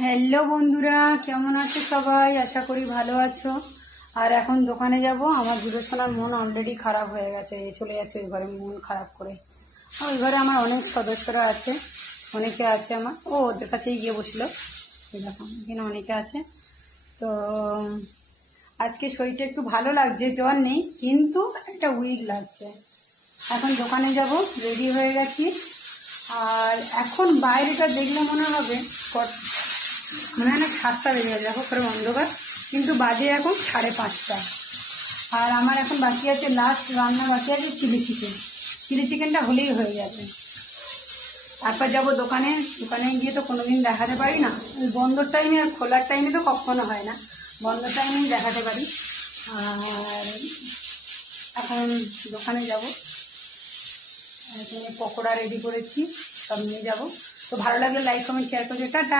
Hello বন্ধুরা, কেমন আছো সবাই? আশা করি ভালো আছো। আর এখন দোকানে যাব। আমার বিবেচনার মন অলরেডি খারাপ হয়ে গেছে, চলে যাচ্ছে ওই ঘরে মন খারাপ করে। ওই ঘরে আমার অনেক সদস্যরা আছে, অনেকে আছে আমার। ওদের কাছেই গিয়ে বসলো, এরকম এখানে অনেকে আছে। তো আজকে শরীরটা একটু ভালো লাগছে, জ্বর নেই কিন্তু একটা উইক লাগছে। এখন দোকানে যাব, রেডি হয়ে গেছি। আর এখন বাইরেটা দেখলে মনে হবে মনে হয় না 7টা বেজে গেছে, দেখো করে অন্ধকার, কিন্তু বাজে এখন 5:30। আর আমার এখন বাকি আছে, লাস্ট রান্না বাকি আছে চিলি চিকেন। চিলি চিকেনটা হলেই হয়ে যাবে। তারপর যাবো দোকানে। দোকানে গিয়ে তো কোনোদিন দেখাতে পারি না, বন্ধর টাইমে আর খোলার টাইমে তো কখনো হয় না, বন্ধ টাইমেই দেখাতে পারি। আর এখন দোকানে যাব, পকোড়া রেডি করেছি, সব নিয়ে যাব। তো ভালো লাগলে লাইক কমেন্ট শেয়ার করবে। টাটা।